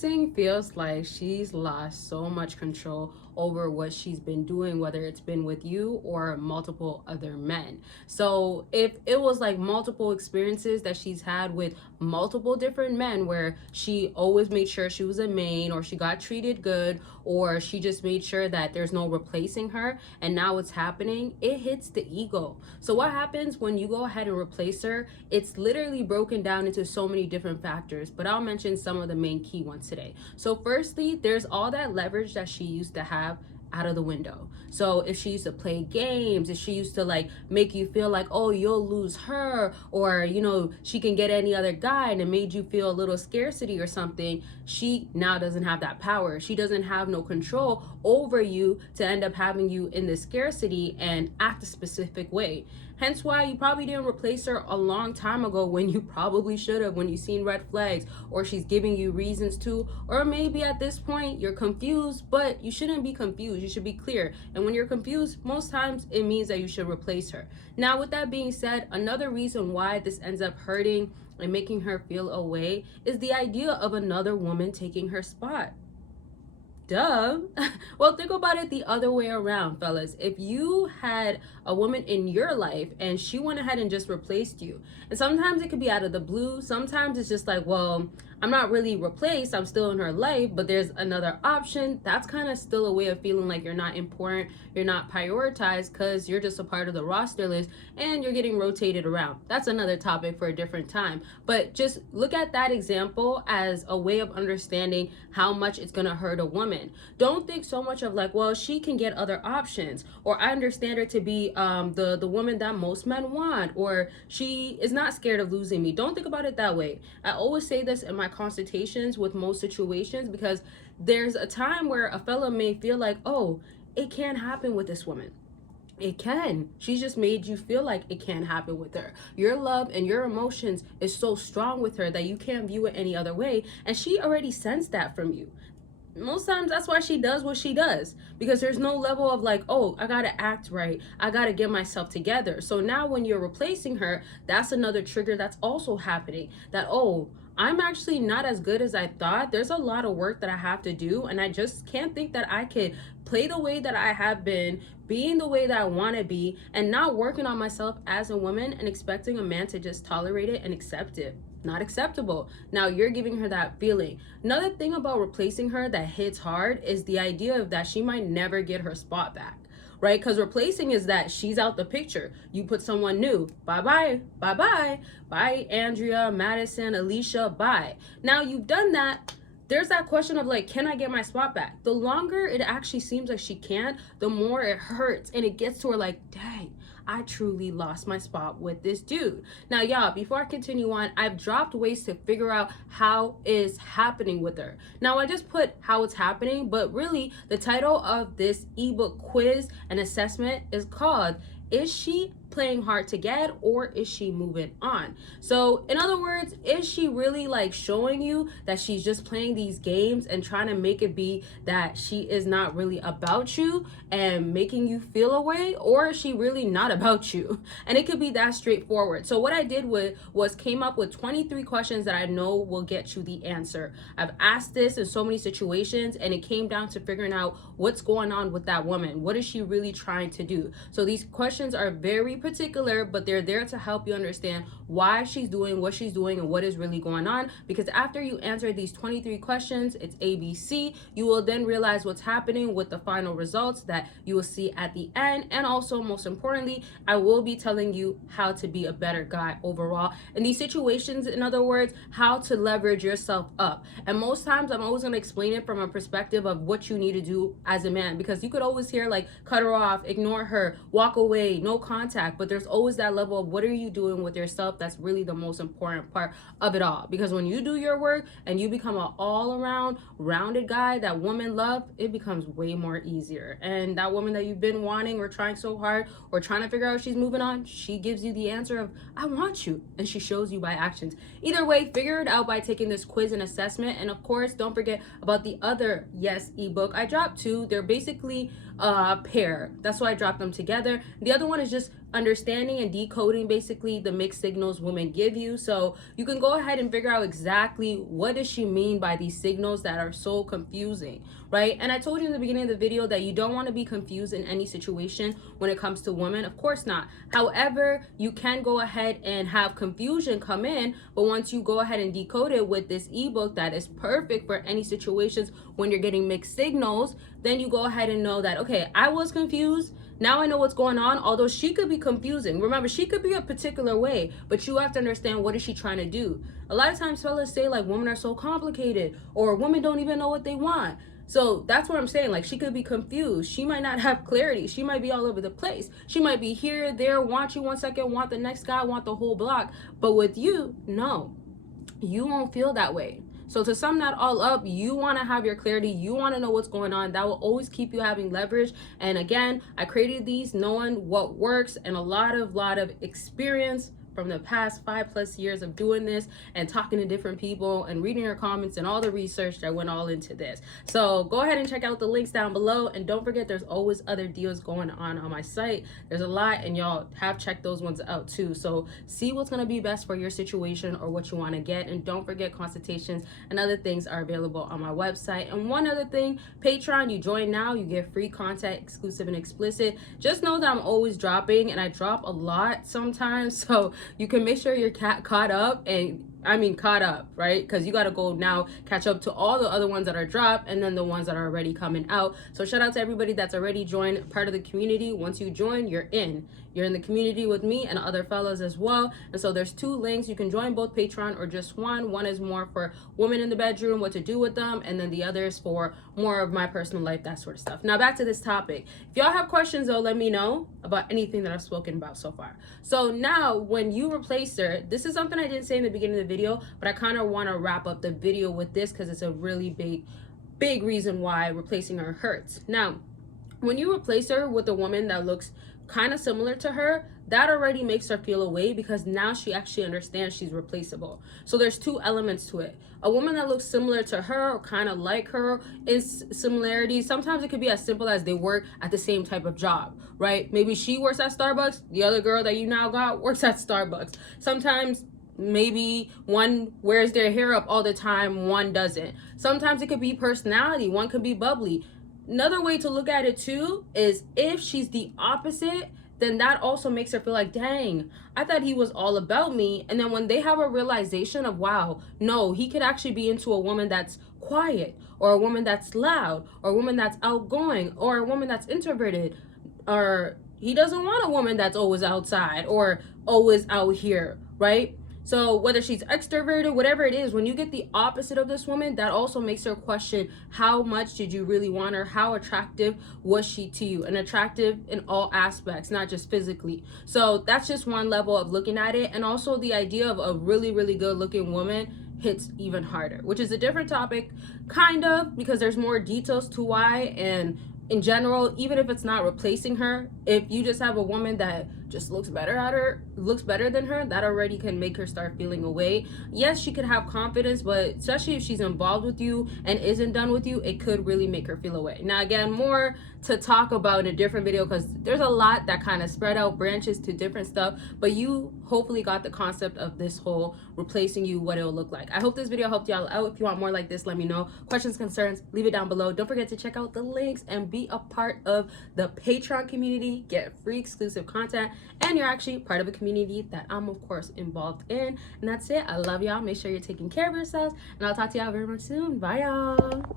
Replacing feels like she's lost so much control over what she's been doing, whether it's been with you or multiple other men. So if it was like multiple experiences that she's had with multiple different men where she always made sure she was a main, or she got treated good, or she just made sure that there's no replacing her, and now it's happening, it hits the ego. So what happens when you go ahead and replace her? It's literally broken down into so many different factors, but I'll mention some of the main key ones today. So firstly, there's all that leverage that she used to have out of the window. So if she used to play games, if she used to like make you feel like, oh, you'll lose her, or she can get any other guy, and it made you feel a little scarcity or something, she now doesn't have that power. She doesn't have no control over you to end up having you in this scarcity and act a specific way. Hence why you probably didn't replace her a long time ago when you probably should have, when you seen red flags, or she's giving you reasons to, or maybe at this point you're confused, but you shouldn't be confused. You should be clear. And when you're confused, most times it means that you should replace her. Now, with that being said, another reason why this ends up hurting and making her feel away is the idea of another woman taking her spot. Duh. Well, think about it the other way around, fellas. If you had a woman in your life and she went ahead and just replaced you, and sometimes it could be out of the blue, sometimes it's just like, well, I'm not really replaced, I'm still in her life, but there's another option. That's kind of still a way of feeling like you're not important, you're not prioritized, because you're just a part of the roster list and you're getting rotated around. That's another topic for a different time. But just look at that example as a way of understanding how much it's gonna hurt a woman. Don't think so much of like, well, she can get other options, or I understand her to be the woman that most men want, or she is not scared of losing me. Don't think about it that way. I always say this in my consultations with most situations, because there's a time where a fella may feel like, oh, it can't happen with this woman. It can. She's just made you feel like it can't happen with her. Your love and your emotions is so strong with her that you can't view it any other way, and she already sensed that from you. Most times that's why she does what she does, because there's no level of like, oh, I gotta act right, I gotta get myself together. So now when you're replacing her, that's another trigger that's also happening, that, oh, I'm actually not as good as I thought. There's a lot of work that I have to do, and I just can't think that I could play the way that I have been, being the way that I want to be, and not working on myself as a woman and expecting a man to just tolerate it and accept it. Not acceptable. Now you're giving her that feeling. Another thing about replacing her that hits hard is the idea of that she might never get her spot back, right? Because replacing is that she's out the picture. You put someone new. Bye-bye. Bye-bye. Bye, Andrea, Madison, Alicia, bye. Now you've done that. There's that question of like, can I get my spot back? The longer it actually seems like she can't, the more it hurts. And it gets to her like, dang, I truly lost my spot with this dude. Now, y'all, before I continue on, I've dropped ways to figure out how is happening with her. Now, I just put how it's happening, but really the title of this ebook quiz and assessment is called, Is She Playing Hard to Get, or is she moving on? So in other words, is she really like showing you that she's just playing these games and trying to make it be that she is not really about you and making you feel away, or is she really not about you? And it could be that straightforward. So what I did was came up with 23 questions that I know will get you the answer. I've asked this in so many situations, and it came down to figuring out what's going on with that woman. What is she really trying to do? So these questions are very particular, but they're there to help you understand why she's doing what she's doing and what is really going on. Because after you answer these 23 questions, it's ABC, you will then realize what's happening with the final results that you will see at the end. And also, most importantly, I will be telling you how to be a better guy overall in these situations. In other words, how to leverage yourself up. And most times I'm always going to explain it from a perspective of what you need to do as a man, because you could always hear like, cut her off, ignore her, walk away, no contact. But there's always that level of what are you doing with yourself. That's really the most important part of it all, because when you do your work and you become an all-around rounded guy that women love, it becomes way more easier. And that woman that you've been wanting or trying so hard or trying to figure out if she's moving on, she gives you the answer of I want you, and she shows you by actions. Either way, figure it out by taking this quiz and assessment. And of course, don't forget about the other Yes ebook. I dropped two. They're basically pair. That's why I dropped them together. The other one is just understanding and decoding basically the mixed signals women give you, so you can go ahead and figure out exactly what does she mean by these signals that are so confusing, right? And I told you in the beginning of the video that you don't want to be confused in any situation when it comes to women. Of course not. However, you can go ahead and have confusion come in, but once you go ahead and decode it with this ebook that is perfect for any situations when you're getting mixed signals, then you go ahead and know that, okay, I was confused, now I know what's going on. Although she could be confusing, remember, she could be a particular way, but you have to understand, what is she trying to do? A lot of times fellas say like women are so complicated, or women don't even know what they want. So that's what I'm saying. Like, she could be confused. She might not have clarity. She might be all over the place. She might be here, there, want you 1 second, want the next guy, want the whole block. But with you, no, you won't feel that way. So to sum that all up, you want to have your clarity. You want to know what's going on. That will always keep you having leverage. And again, I created these knowing what works and a lot of experience from the past 5+ years of doing this and talking to different people and reading your comments and all the research that went all into this. So go ahead and check out the links down below, and don't forget there's always other deals going on my site. There's a lot, and y'all have checked those ones out too. So see what's going to be best for your situation or what you want to get, and don't forget consultations and other things are available on my website. And one other thing, Patreon, you join now, you get free content, exclusive and explicit. Just know that I'm always dropping, and I drop a lot sometimes, so you can make sure you're caught up, and I mean caught up, right? Because you got to go now catch up to all the other ones that are dropped and then the ones that are already coming out. So shout out to everybody that's already joined part of the community. Once you join, you're in the community with me and other fellows as well. And so there's 2 links. You can join both Patreon or just one is more for women in the bedroom, what to do with them, and then the other is for more of my personal life, that sort of stuff. Now back to this topic. If y'all have questions though, let me know about anything that I've spoken about so far. So now when you replace her, this is something I didn't say in the beginning of the video, but I kind of want to wrap up the video with this because it's a really big reason why replacing her hurts. Now, when you replace her with a woman that looks kind of similar to her, that already makes her feel away because now she actually understands she's replaceable. So there's 2 elements to it. A woman that looks similar to her or kind of like her is similarities. Sometimes it could be as simple as they work at the same type of job, right? Maybe she works at Starbucks, the other girl that you now got works at Starbucks. Sometimes maybe one wears their hair up all the time, one doesn't. Sometimes it could be personality, one could be bubbly. Another way to look at it too is if she's the opposite, then that also makes her feel like, dang, I thought he was all about me. And then when they have a realization of, wow, no, he could actually be into a woman that's quiet, or a woman that's loud, or a woman that's outgoing, or a woman that's introverted, or he doesn't want a woman that's always outside or always out here, right? So whether she's extroverted, whatever it is, when you get the opposite of this woman, that also makes her question, how much did you really want her? How attractive was she to you? And attractive in all aspects, not just physically. So that's just one level of looking at it. And also the idea of a really good looking woman hits even harder, which is a different topic, kind of, because there's more details to why. And in general, even if it's not replacing her, if you just have a woman that just looks better than her, that already can make her start feeling away. Yes, she could have confidence, but especially if she's involved with you and isn't done with you, it could really make her feel away. Now again, more to talk about in a different video because there's a lot that kind of spread out, branches to different stuff, but you hopefully got the concept of this whole replacing you, what it'll look like. I hope this video helped y'all out. If you want more like this, let me know. Questions, concerns, leave it down below. Don't forget to check out the links and be a part of the Patreon community, get free exclusive content, and you're actually part of a community that I'm of course involved in. And that's it. I love y'all. Make sure you're taking care of yourselves, and I'll talk to y'all very much soon. Bye y'all.